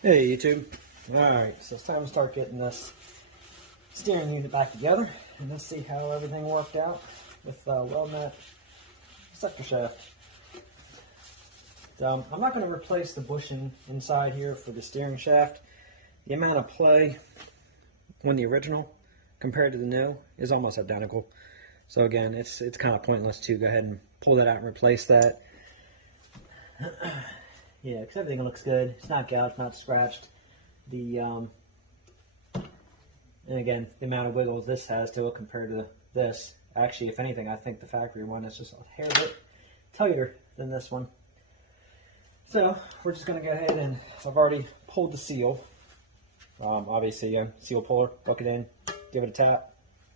Hey YouTube. Alright, so it's time to start getting this steering unit back together and let's see how everything worked out with welding that sector shaft. I'm not going to replace the bushing inside here for the steering shaft. The amount of play when the original compared to the new is almost identical. So again, it's kind of pointless to go ahead and pull that out and replace that. Yeah, because everything looks good. It's not gouged, not scratched. And again, the amount of wiggles this has to it compared to this. Actually, if anything, I think the factory one is just a hair bit tighter than this one. So we're just going to go ahead and I've already pulled the seal. Obviously, seal puller, hook it in, give it a tap,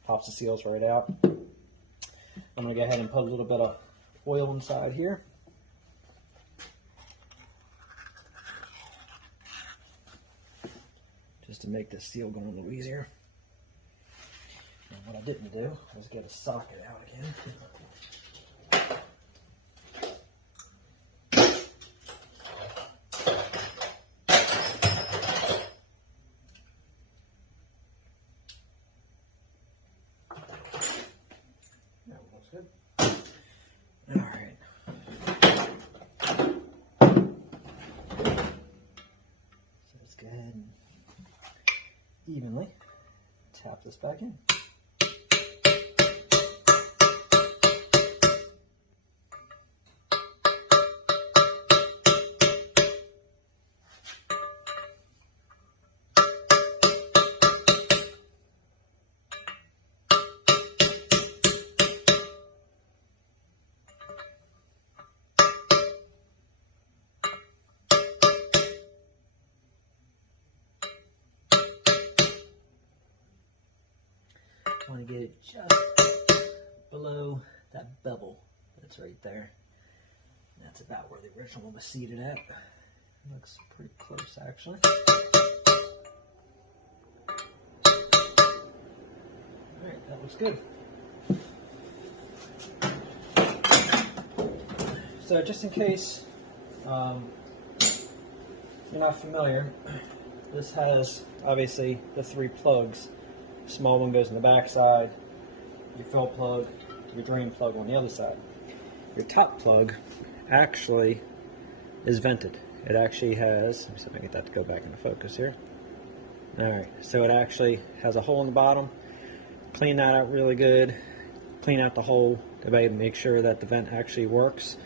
pops the seals right out. I'm going to go ahead and put a little bit of oil inside here. Just to make this seal go a little easier. And what I didn't do was get a socket out again. That looks good. All right. So let's go ahead and evenly tap this back in. I want to get it just below that bevel that's right there. That's about where the original one was seated at. Looks pretty close, actually. Alright, that looks good. So just in case you're not familiar, this has obviously the 3 plugs. Small one goes in the back side, your fill plug, your drain plug on the other side. Your top plug actually is vented. It actually has, let me see if I can get that to go back into focus here. Alright, so it actually has a hole in the bottom. Clean that out really good. Clean out the hole to make sure that the vent actually works.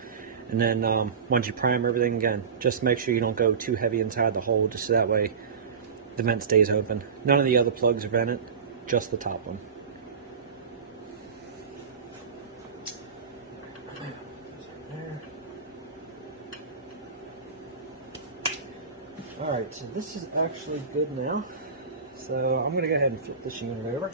And then once you prime everything again, just make sure you don't go too heavy inside the hole, just so that way the vent stays open. None of the other plugs are vented, just the top one. Alright, so this is actually good now. So I'm going to go ahead and flip this unit over.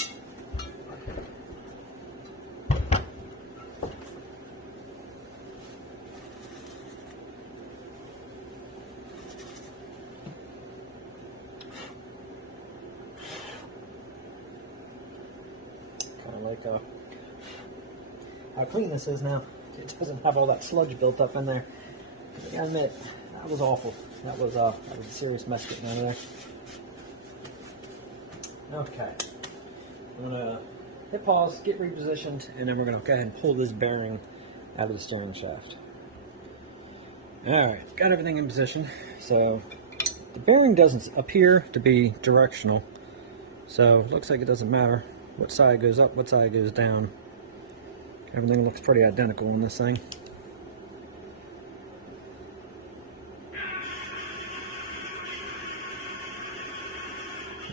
Kind of like how clean this is now. It doesn't have all that sludge built up in there. I gotta admit, that was awful. That was a serious mess getting out of there. Okay, I'm gonna hit pause, get repositioned, and then we're gonna go ahead and pull this bearing out of the steering shaft. Alright, got everything in position. So the bearing doesn't appear to be directional, so it looks like it doesn't matter what side goes up, what side goes down. Everything looks pretty identical on this thing.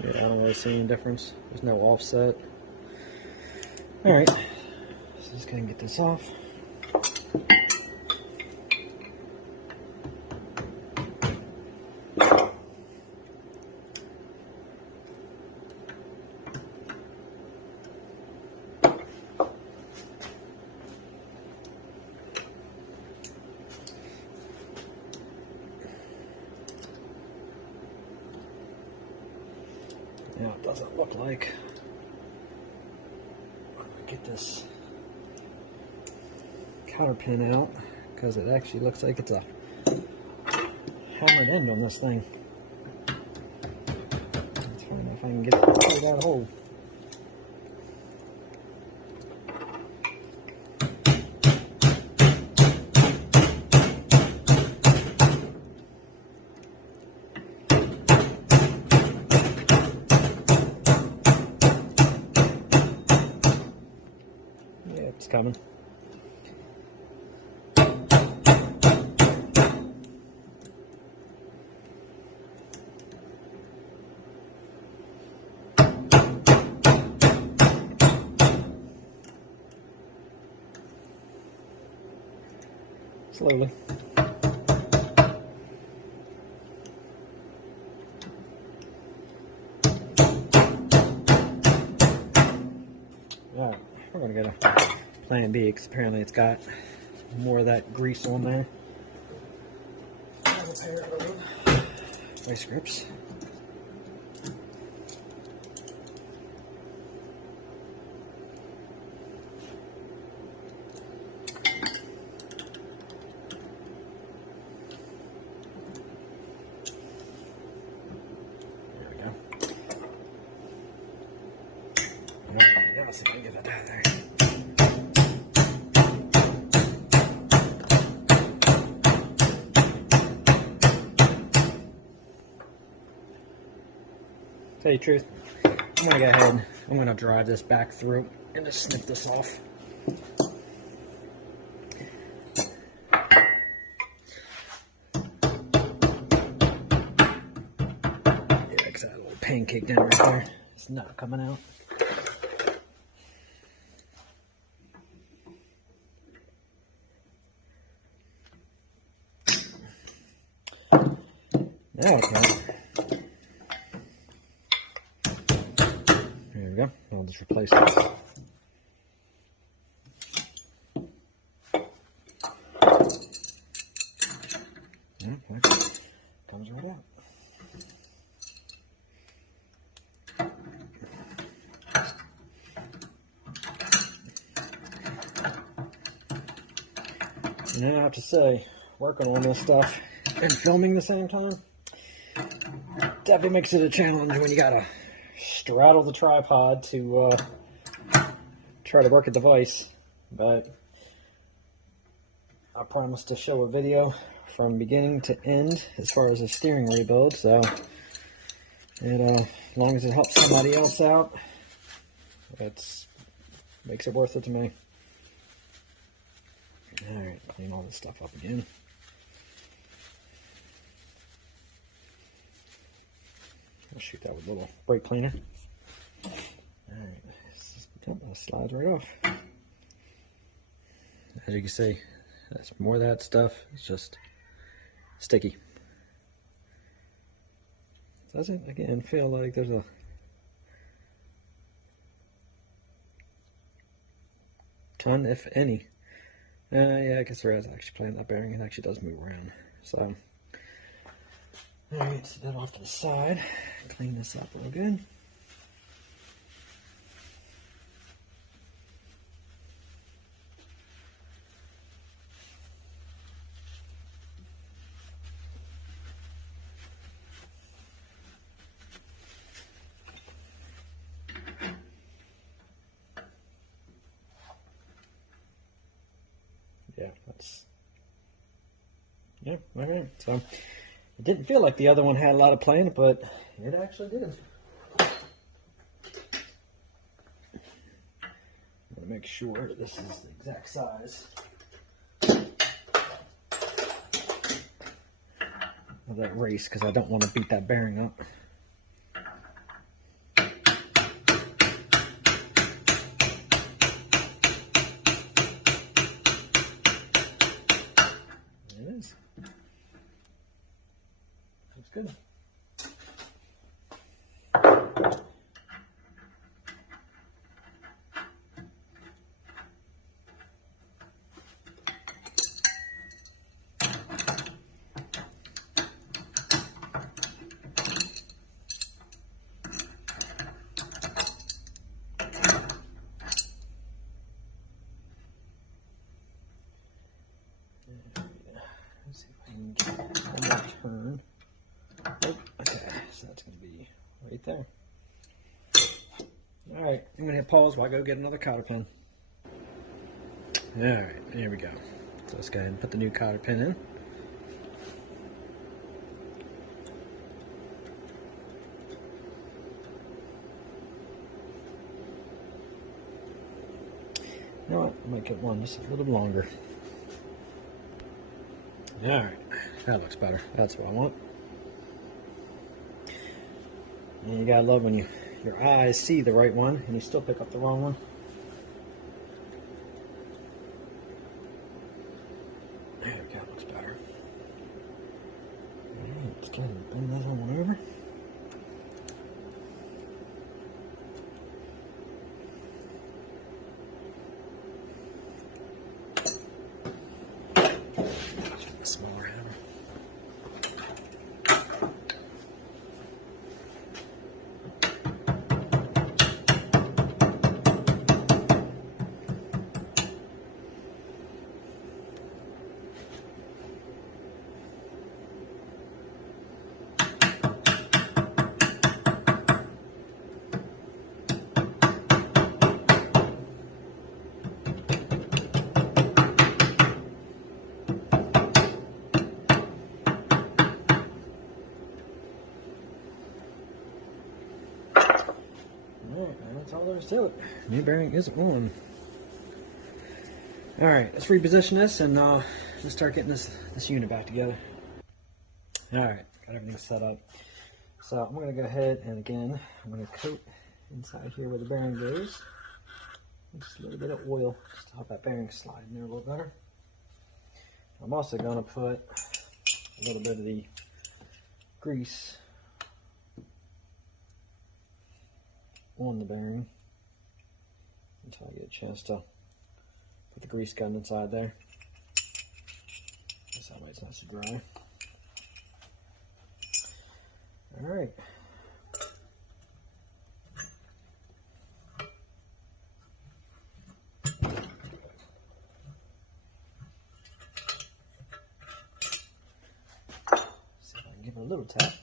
Yeah, I don't really see any difference. There's no offset. Alright, so just gonna get this off. Now it doesn't look like, I'm gonna get this cotter pin out because it actually looks like it's a hammered end on this thing. find out if I can get it through that hole. Yeah, it's coming. Slowly. Alright, we're going to go to plan B because apparently it's got more of that grease on there. I have a pair of vice grips. Let's see if I can get that down there. Tell you the truth, I'm gonna go ahead. I'm gonna drive this back through and just snip this off. Yeah, because that little pancake down right there, it's not coming out. Now okay. There we go. I'll just replace this. Okay. Comes right out. Now I have to say, working on this stuff and filming the same time definitely makes it a challenge when you gotta straddle the tripod to try to work a device. But I promise to show a video from beginning to end as far as a steering rebuild, so as long as it helps somebody else out, it makes it worth it to me. Alright, clean all this stuff up again. I'll shoot that with a little brake cleaner. Alright, that slides right off. As you can see, that's more of that stuff. It's just sticky. Doesn't, again, feel like there's a ton, if any. Yeah, I guess there is actually playing that bearing. It actually does move around. So, alright, set that off to the side. Clean this up real good. Yeah, alright. So, it didn't feel like the other one had a lot of play in it, but it actually did. I'm going to make sure this is the exact size of that race, because I don't want to beat that bearing up. Looks good. Let's see if I can get one more turn. Oh, okay, so that's going to be right there. All right, I'm gonna hit pause while I go get another cotter pin. All right, here we go. So let's go ahead and put the new cotter pin in. You know what? I might get one just a little longer. All right, that looks better. That's what I want. And you gotta love when your eyes see the right one and you still pick up the wrong one. There we go, looks better. Alright, let's go ahead and bend that one over. A smaller hammer. That's all there is to it. New bearing is on. Alright, let's reposition this and just start getting this unit back together. Alright, got everything set up. So I'm going to go ahead and again, I'm going to coat inside here where the bearing goes. Just a little bit of oil just to help that bearing slide in there a little better. I'm also going to put a little bit of the grease on the bearing until I get a chance to put the grease gun inside there. That's how it's nice and dry. Alright. See if I can give it a little tap.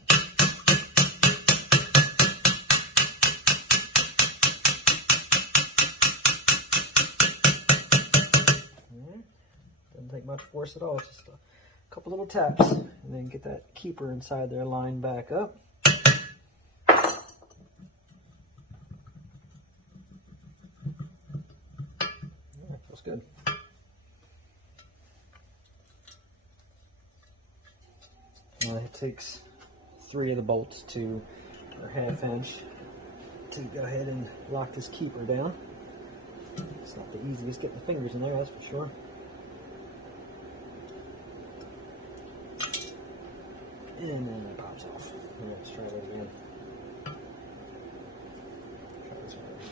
Doesn't take much force at all, just a couple little taps, and then get that keeper inside there lined back up. Yeah, feels good. It takes 3 of the bolts to or 1/2 inch to go ahead and lock this keeper down. It's not the easiest getting the fingers in there, that's for sure. And then it pops off. Let's try that again. Try this one over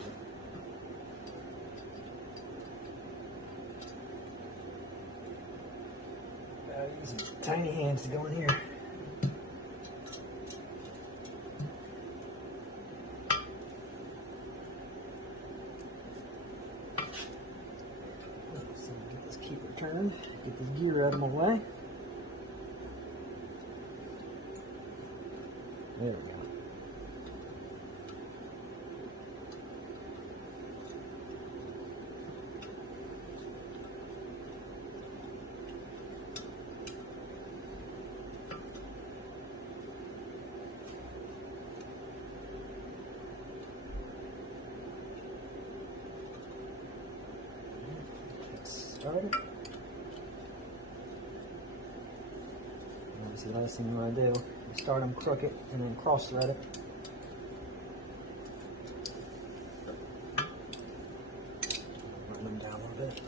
here. Use some tiny hands to go in here. So get this keeper turned, get this gear out of my way. There we go. Get started. Obviously, the last thing you want to do. Start them crooked and then cross thread it. Run them down a little bit.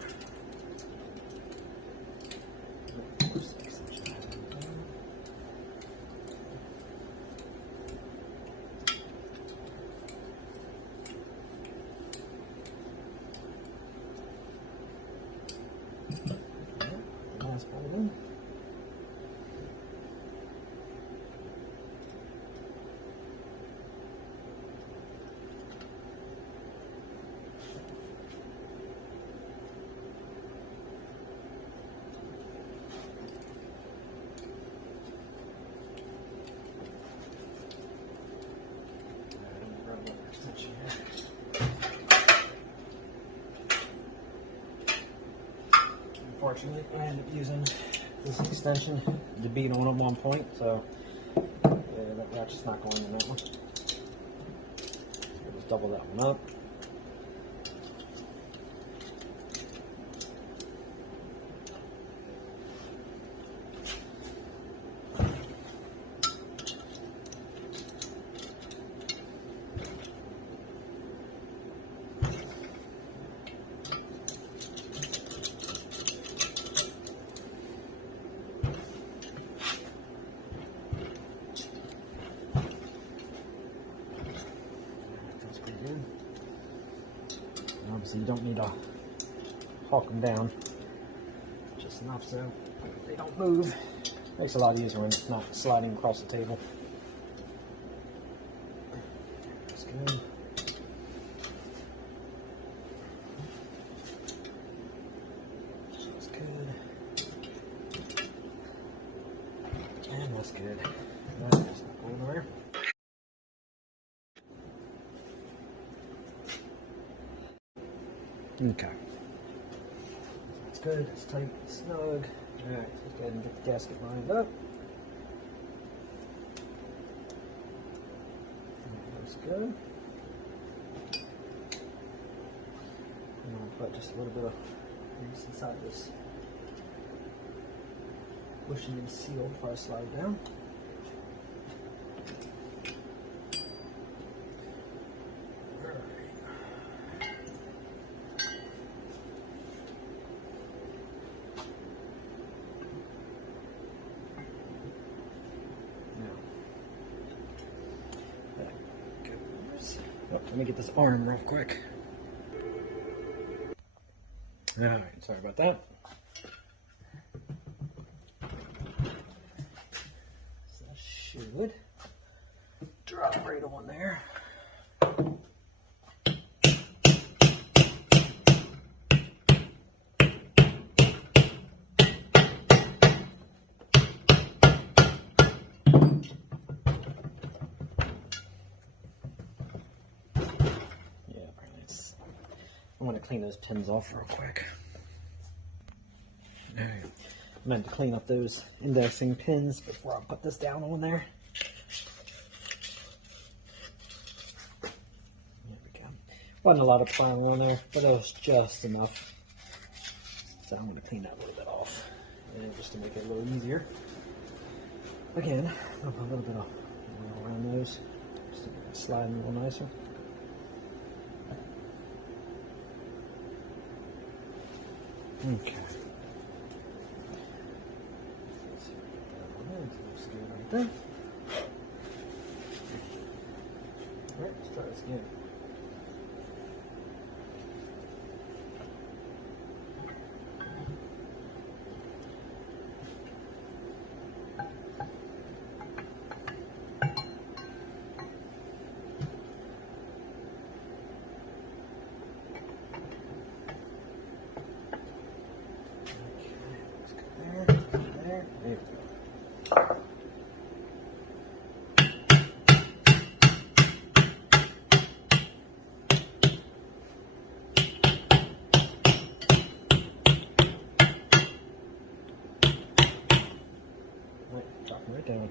Last part of them. unfortunately, I ended up using this extension to beat on at one point, so yeah, that ratchet's not going in that one. We'll just double that one up. Obviously, you don't need to hawk them down, just enough so they don't move. Makes it a lot easier when it's not sliding across the table. That's good. That's good. And that's good. That's not going anywhere. Okay. That's good, it's tight, it's snug. Alright, let's go ahead and get the gasket lined up. That's good. And I'll put just a little bit of grease inside this bushing and seal before I slide it down. Oh, let me get this arm real quick. Alright, sorry about that. So that should drop right on there. I want to clean those pins off real quick. Alright, I meant to clean up those indexing pins before I put this down on there. There we go. Wasn't a lot of primer on there, but it was just enough. So I'm going to clean that a little bit off, and just to make it a little easier. Again, I'll put a little bit of oil around those, just to make it slide a little nicer. Okay. Looks good right there. Alright, let's try this again. Right down.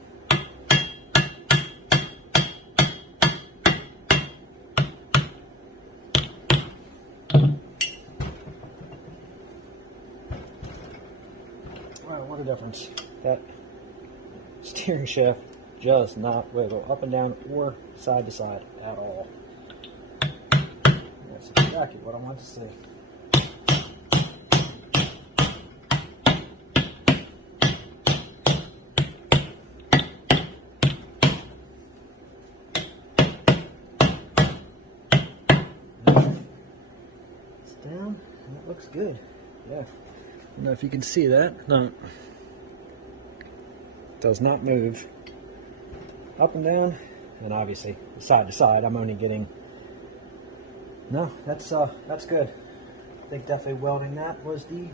Wow, what a difference. That steering shaft does not wiggle up and down or side to side at all. That's exactly what I want to see. Down, and it looks good. Yeah. I don't know if you can see that. No. Does not move. Up and down, and obviously side to side. I'm only getting. No, that's good. I think definitely welding that was the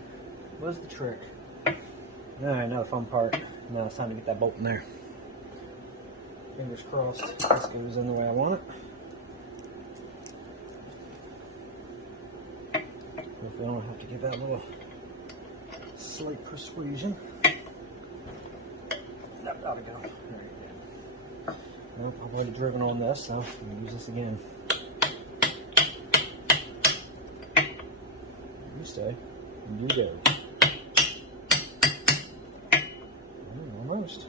trick. Alright, now the fun part. Now it's time to get that bolt in there. Fingers crossed this goes in the way I want it. Hopefully I don't have to give that a little slight persuasion. That ought to go. There you go. Nope, I've already driven on this, so I'm going to use this again. You stay. You go. Almost.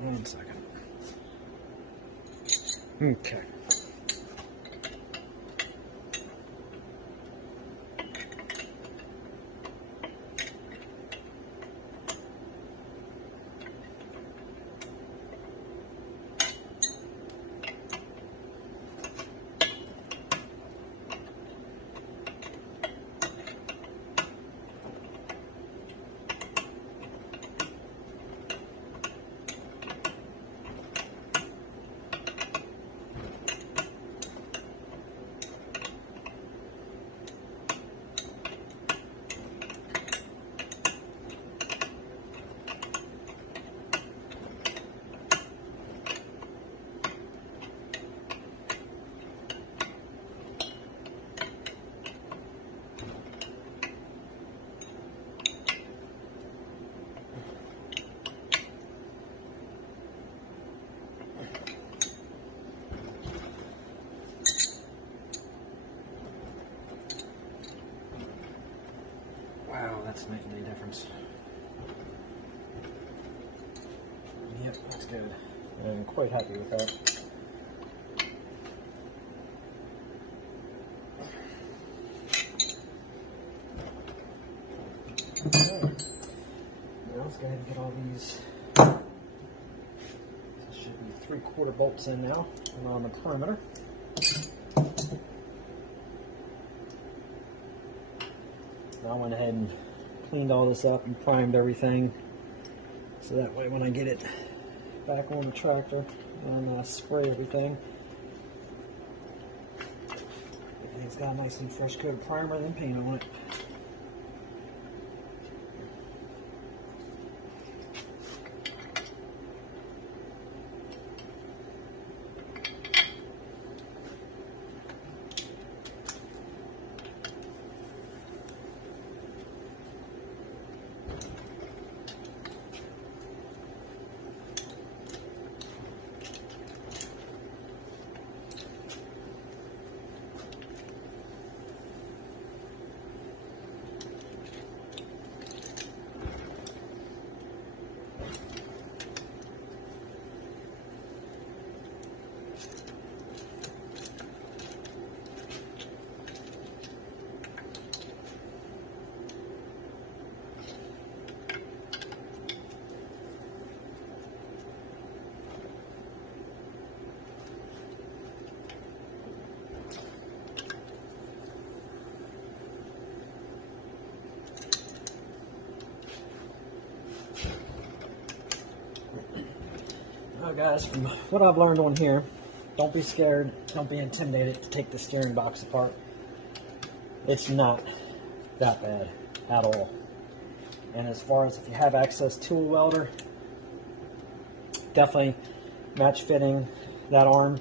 One second. Okay. Wow, that's making a difference. Yep, that's good. I'm quite happy with that. Alright. Now let's go ahead and get all these. This should be 3/4 bolts in now around the perimeter. I went ahead and cleaned all this up and primed everything, so that way when I get it back on the tractor and spray everything, everything's got a nice and fresh coat of primer and paint on it. Now guys, from what I've learned on here, don't be scared, don't be intimidated to take the steering box apart. It's not that bad at all. And as far as if you have access to a welder, definitely match fitting that arm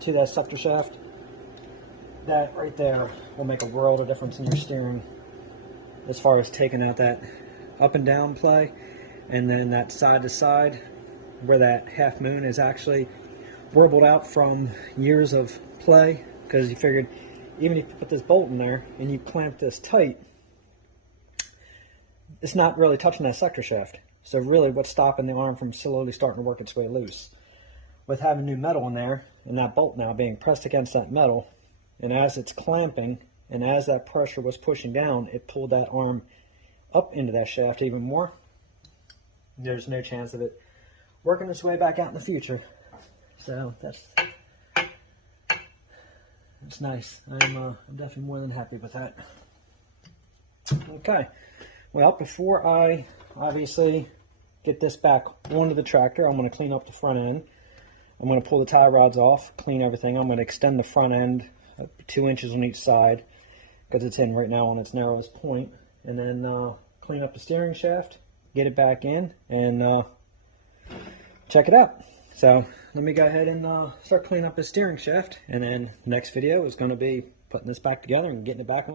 to that sucker shaft. That right there will make a world of difference in your steering as far as taking out that up and down play, and then that side to side where that half moon is actually warbled out from years of play, because you figured even if you put this bolt in there and you clamp this tight, it's not really touching that sucker shaft. So really what's stopping the arm from slowly starting to work its way loose? With having new metal in there, and that bolt now being pressed against that metal, and as it's clamping and as that pressure was pushing down, it pulled that arm up into that shaft even more. There's no chance of it working its way back out in the future. So that's nice. I'm definitely more than happy with that. Okay, well, before I obviously get this back onto the tractor, I'm going to clean up the front end. I'm going to pull the tie rods off, clean everything. I'm going to extend the front end 2 inches on each side because it's in right now on its narrowest point, and then clean up the steering shaft, get it back in, and check it out. So let me go ahead and start cleaning up the steering shaft, and then the next video is going to be putting this back together and getting it back on.